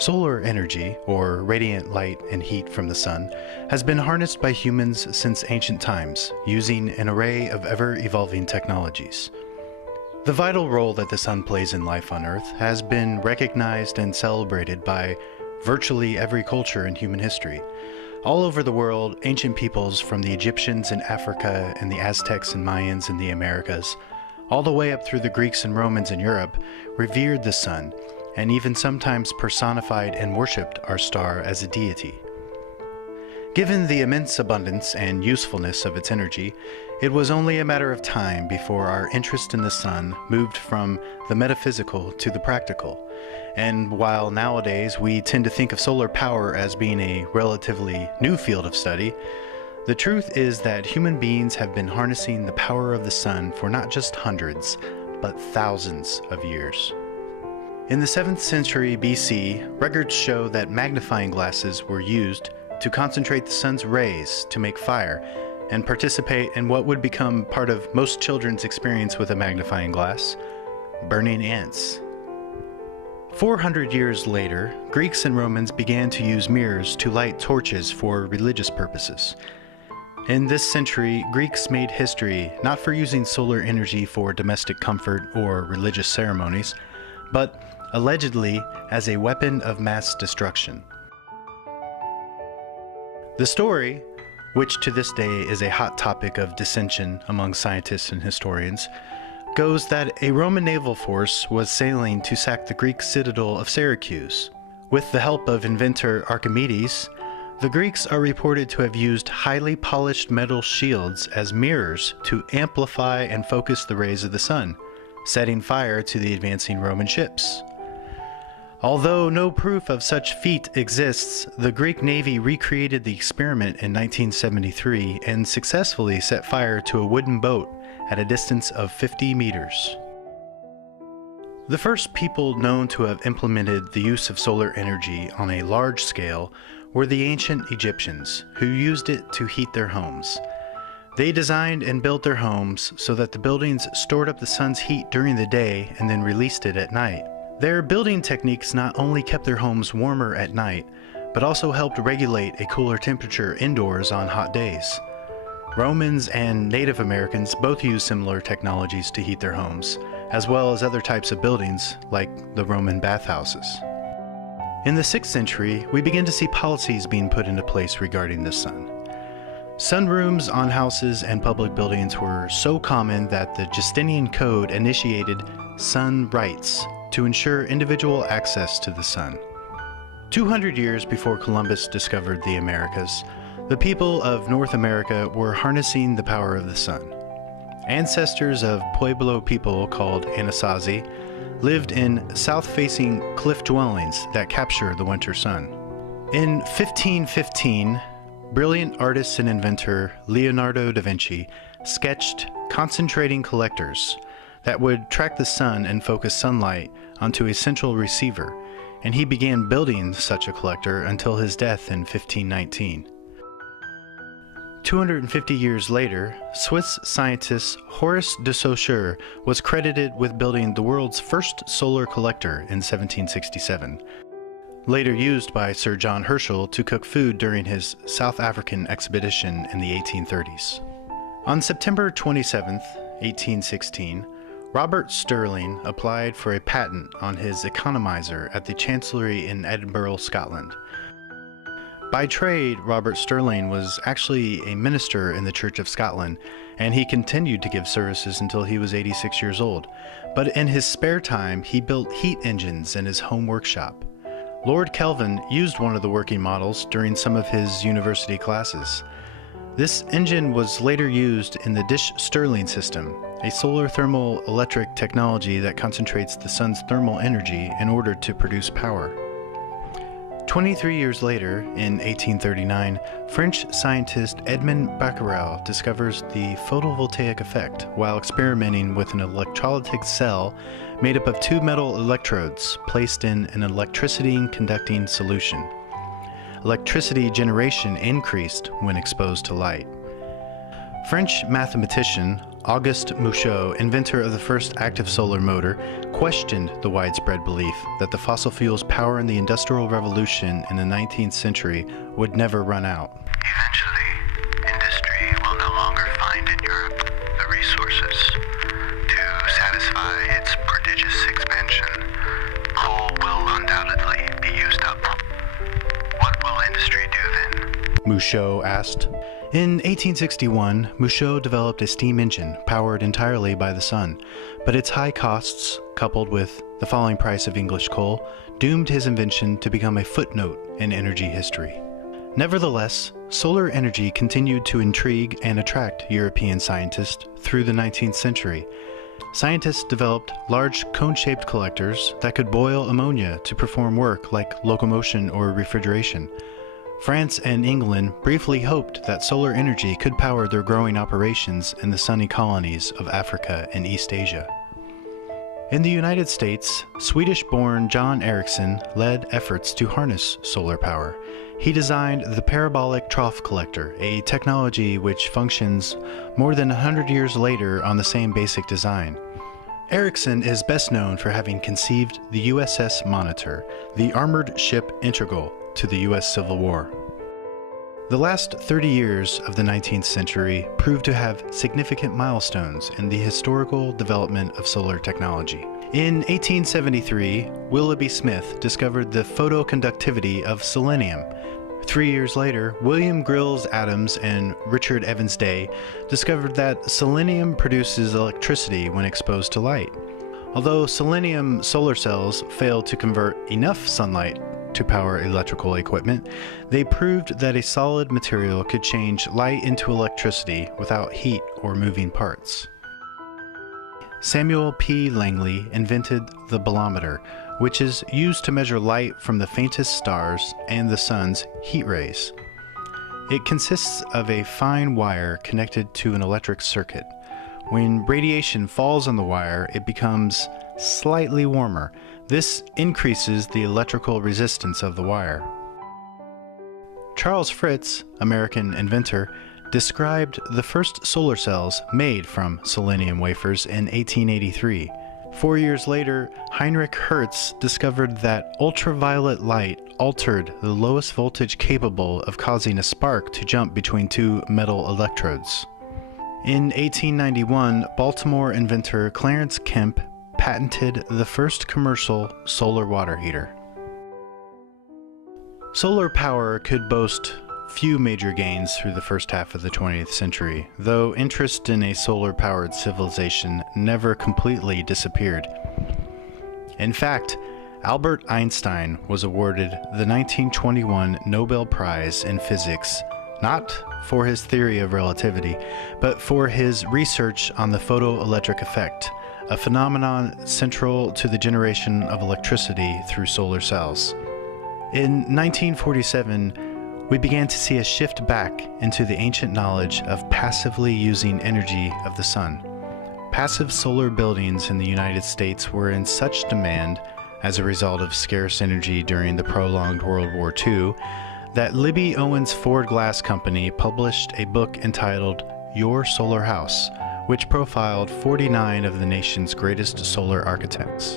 Solar energy, or radiant light and heat from the sun, has been harnessed by humans since ancient times, using an array of ever-evolving technologies. The vital role that the sun plays in life on Earth has been recognized and celebrated by virtually every culture in human history. All over the world, ancient peoples from the Egyptians in Africa and the Aztecs and Mayans in the Americas, all the way up through the Greeks and Romans in Europe, revered the sun, and even sometimes personified and worshipped our star as a deity. Given the immense abundance and usefulness of its energy, it was only a matter of time before our interest in the sun moved from the metaphysical to the practical. And while nowadays we tend to think of solar power as being a relatively new field of study, the truth is that human beings have been harnessing the power of the sun for not just hundreds, but thousands of years. In the 7th century BC, records show that magnifying glasses were used to concentrate the sun's rays to make fire and participate in what would become part of most children's experience with a magnifying glass: burning ants. 400 years later, Greeks and Romans began to use mirrors to light torches for religious purposes. In this century, Greeks made history not for using solar energy for domestic comfort or religious ceremonies, but allegedly as a weapon of mass destruction. The story, which to this day is a hot topic of dissension among scientists and historians, goes that a Roman naval force was sailing to sack the Greek citadel of Syracuse. With the help of inventor Archimedes, the Greeks are reported to have used highly polished metal shields as mirrors to amplify and focus the rays of the sun, setting fire to the advancing Roman ships. Although no proof of such feat exists, the Greek Navy recreated the experiment in 1973 and successfully set fire to a wooden boat at a distance of 50 meters. The first people known to have implemented the use of solar energy on a large scale were the ancient Egyptians, who used it to heat their homes. They designed and built their homes so that the buildings stored up the sun's heat during the day and then released it at night. Their building techniques not only kept their homes warmer at night, but also helped regulate a cooler temperature indoors on hot days. Romans and Native Americans both used similar technologies to heat their homes, as well as other types of buildings, like the Roman bathhouses. In the 6th century, we begin to see policies being put into place regarding the sun. Sunrooms on houses and public buildings were so common that the Justinian Code initiated sun rights to ensure individual access to the sun. 200 years before Columbus discovered the Americas, the people of North America were harnessing the power of the sun. Ancestors of Pueblo people called Anasazi lived in south-facing cliff dwellings that capture the winter sun. In 1515, brilliant artist and inventor Leonardo da Vinci sketched concentrating collectors that would track the sun and focus sunlight onto a central receiver, and he began building such a collector until his death in 1519. 250 years later, Swiss scientist Horace de Saussure was credited with building the world's first solar collector in 1767, later used by Sir John Herschel to cook food during his South African expedition in the 1830s. On September 27, 1816, Robert Stirling applied for a patent on his economizer at the Chancellery in Edinburgh, Scotland. By trade, Robert Stirling was actually a minister in the Church of Scotland, and he continued to give services until he was 86 years old. But in his spare time, he built heat engines in his home workshop. Lord Kelvin used one of the working models during some of his university classes. This engine was later used in the Dish-Stirling system, a solar thermal electric technology that concentrates the sun's thermal energy in order to produce power. 23 years later, in 1839, French scientist Edmond Becquerel discovers the photovoltaic effect while experimenting with an electrolytic cell made up of two metal electrodes placed in an electricity-conducting solution. Electricity generation increased when exposed to light. French mathematician Auguste Mouchot, inventor of the first active solar motor, questioned the widespread belief that the fossil fuels' power in the Industrial Revolution in the 19th century would never run out. Eventually, industry will no longer find in Europe the resources to satisfy its prodigious expansion. Coal will undoubtedly be used up. What will industry do then? Mouchot asked. In 1861, Mouchot developed a steam engine powered entirely by the sun, but its high costs, coupled with the falling price of English coal, doomed his invention to become a footnote in energy history. Nevertheless, solar energy continued to intrigue and attract European scientists through the 19th century. Scientists developed large cone-shaped collectors that could boil ammonia to perform work like locomotion or refrigeration. France and England briefly hoped that solar energy could power their growing operations in the sunny colonies of Africa and East Asia. In the United States, Swedish-born John Ericsson led efforts to harness solar power. He designed the parabolic trough collector, a technology which functions more than 100 years later on the same basic design. Ericsson is best known for having conceived the USS Monitor, the armored ship integral to the U.S. Civil War. The last 30 years of the 19th century proved to have significant milestones in the historical development of solar technology. In 1873, Willoughby Smith discovered the photoconductivity of selenium. 3 years later, William Grills Adams and Richard Evans Day discovered that selenium produces electricity when exposed to light. Although selenium solar cells failed to convert enough sunlight to power electrical equipment, they proved that a solid material could change light into electricity without heat or moving parts. Samuel P. Langley invented the bolometer, which is used to measure light from the faintest stars and the sun's heat rays. It consists of a fine wire connected to an electric circuit. When radiation falls on the wire, it becomes slightly warmer. This increases the electrical resistance of the wire. Charles Fritz, American inventor, described the first solar cells made from selenium wafers in 1883. 4 years later, Heinrich Hertz discovered that ultraviolet light altered the lowest voltage capable of causing a spark to jump between two metal electrodes. In 1891, Baltimore inventor Clarence Kemp patented the first commercial solar water heater. Solar power could boast few major gains through the first half of the 20th century, though interest in a solar-powered civilization never completely disappeared. In fact, Albert Einstein was awarded the 1921 Nobel Prize in Physics, not for his theory of relativity, but for his research on the photoelectric effect, a phenomenon central to the generation of electricity through solar cells. In 1947, we began to see a shift back into the ancient knowledge of passively using energy of the sun. Passive solar buildings in the United States were in such demand as a result of scarce energy during the prolonged World War II that Libby Owens Ford Glass Company published a book entitled Your Solar House, which profiled 49 of the nation's greatest solar architects.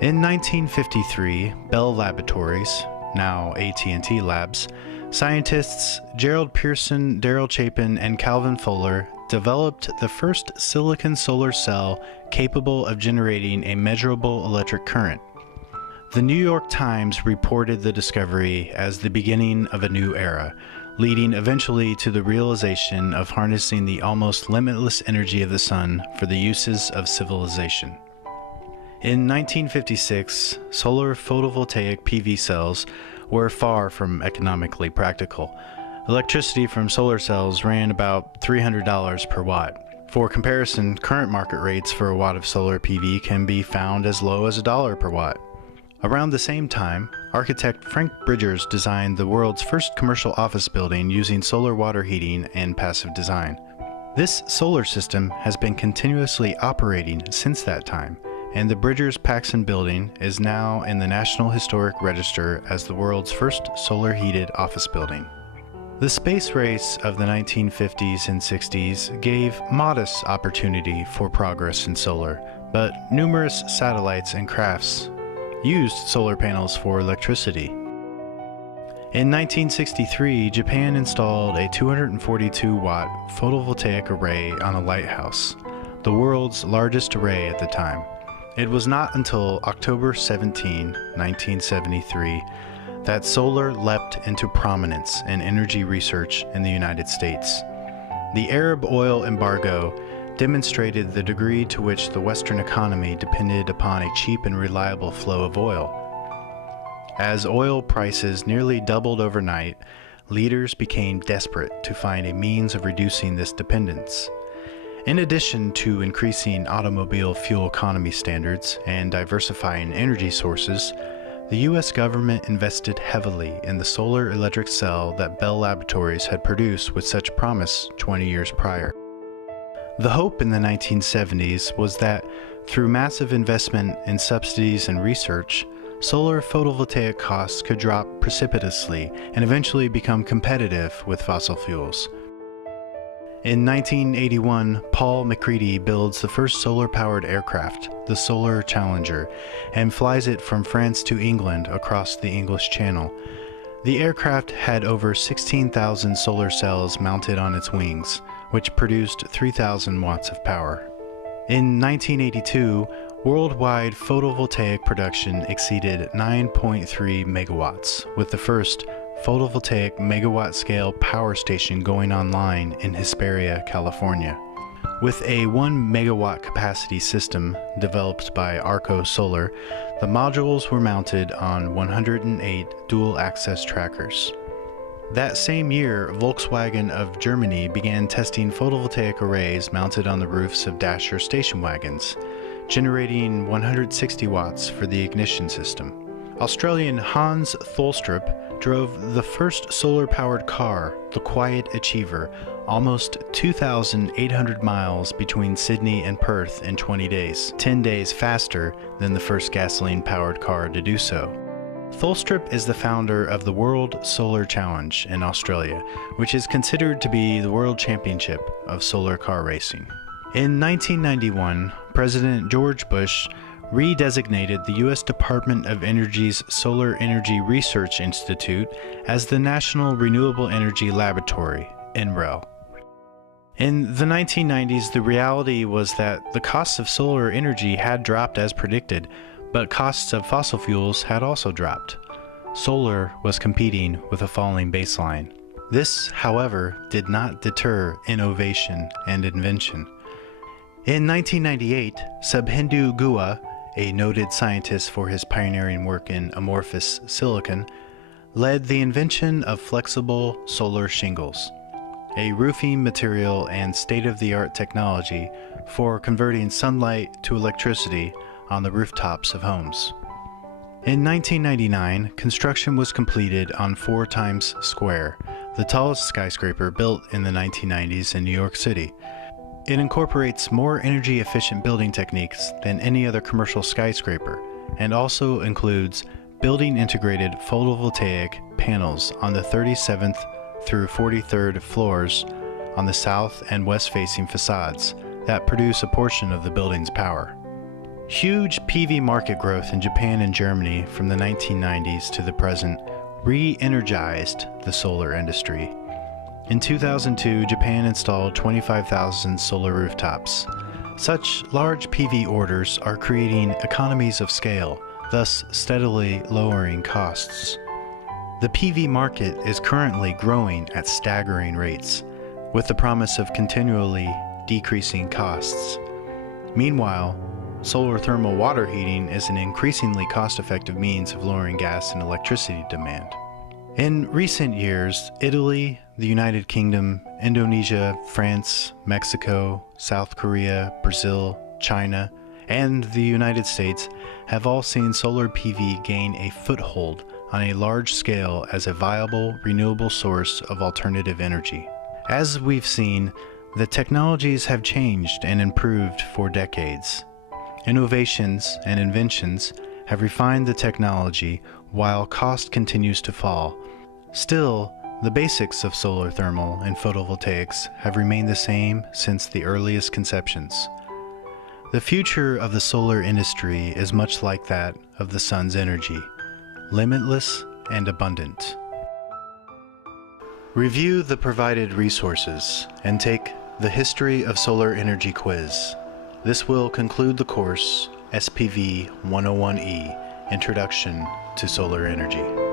In 1953, Bell Laboratories, now AT&T Labs, scientists Gerald Pearson, Darrell Chapin, and Calvin Fuller developed the first silicon solar cell capable of generating a measurable electric current. The New York Times reported the discovery as the beginning of a new era, leading eventually to the realization of harnessing the almost limitless energy of the sun for the uses of civilization. In 1956, solar photovoltaic PV cells were far from economically practical. Electricity from solar cells ran about $300 per watt. For comparison, current market rates for a watt of solar PV can be found as low as $1 per watt. Around the same time, architect Frank Bridgers designed the world's first commercial office building using solar water heating and passive design. This solar system has been continuously operating since that time, and the Bridgers-Paxson building is now in the National Historic Register as the world's first solar-heated office building. The space race of the 1950s and 60s gave modest opportunity for progress in solar, but numerous satellites and crafts used solar panels for electricity. In 1963, Japan installed a 242-watt photovoltaic array on a lighthouse, the world's largest array at the time. It was not until October 17, 1973, that solar leapt into prominence in energy research in the United States. The Arab oil embargo demonstrated the degree to which the Western economy depended upon a cheap and reliable flow of oil. As oil prices nearly doubled overnight, leaders became desperate to find a means of reducing this dependence. In addition to increasing automobile fuel economy standards and diversifying energy sources, the U.S. government invested heavily in the solar electric cell that Bell Laboratories had produced with such promise 20 years prior. The hope in the 1970s was that through massive investment in subsidies and research, solar photovoltaic costs could drop precipitously and eventually become competitive with fossil fuels. In 1981, Paul MacCready builds the first solar-powered aircraft, the Solar Challenger, and flies it from France to England across the English Channel. The aircraft had over 16,000 solar cells mounted on its wings, which produced 3,000 watts of power. In 1982, worldwide photovoltaic production exceeded 9.3 megawatts, with the first photovoltaic megawatt-scale power station going online in Hesperia, California. With a 1 megawatt capacity system developed by Arco Solar, the modules were mounted on 108 dual-access trackers. That same year, Volkswagen of Germany began testing photovoltaic arrays mounted on the roofs of Dacia station wagons, generating 160 watts for the ignition system. Australian Hans Tholstrup drove the first solar-powered car, the Quiet Achiever, almost 2,800 miles between Sydney and Perth in 20 days, 10 days faster than the first gasoline-powered car to do so. Tholstrup is the founder of the World Solar Challenge in Australia, which is considered to be the world championship of solar car racing. In 1991, President George Bush redesignated the U.S. Department of Energy's Solar Energy Research Institute as the National Renewable Energy Laboratory, NREL. In the 1990s, the reality was that the costs of solar energy had dropped as predicted, but costs of fossil fuels had also dropped. Solar was competing with a falling baseline. This, however, did not deter innovation and invention. In 1998, Subhendu Guha, a noted scientist for his pioneering work in amorphous silicon, led the invention of flexible solar shingles, a roofing material and state-of-the-art technology for converting sunlight to electricity on the rooftops of homes. In 1999, construction was completed on 4 Times Square, the tallest skyscraper built in the 1990s in New York City. It incorporates more energy-efficient building techniques than any other commercial skyscraper, and also includes building-integrated photovoltaic panels on the 37th through 43rd floors on the south and west-facing facades that produce a portion of the building's power. Huge PV market growth in Japan and Germany from the 1990s to the present re-energized the solar industry. In 2002, Japan installed 25,000 solar rooftops. Such large PV orders are creating economies of scale, thus steadily lowering costs. The PV market is currently growing at staggering rates, with the promise of continually decreasing costs. Meanwhile, solar thermal water heating is an increasingly cost-effective means of lowering gas and electricity demand. In recent years, Italy, the United Kingdom, Indonesia, France, Mexico, South Korea, Brazil, China, and the United States have all seen solar PV gain a foothold on a large scale as a viable, renewable source of alternative energy. As we've seen, the technologies have changed and improved for decades. Innovations and inventions have refined the technology while cost continues to fall. Still, The basics of solar thermal and photovoltaics have remained the same since the earliest conceptions. The future of the solar industry is much like that of the sun's energy, limitless and abundant. Review the provided resources and take the History of Solar Energy quiz. This will conclude the course SPV 101E, Introduction to Solar Energy.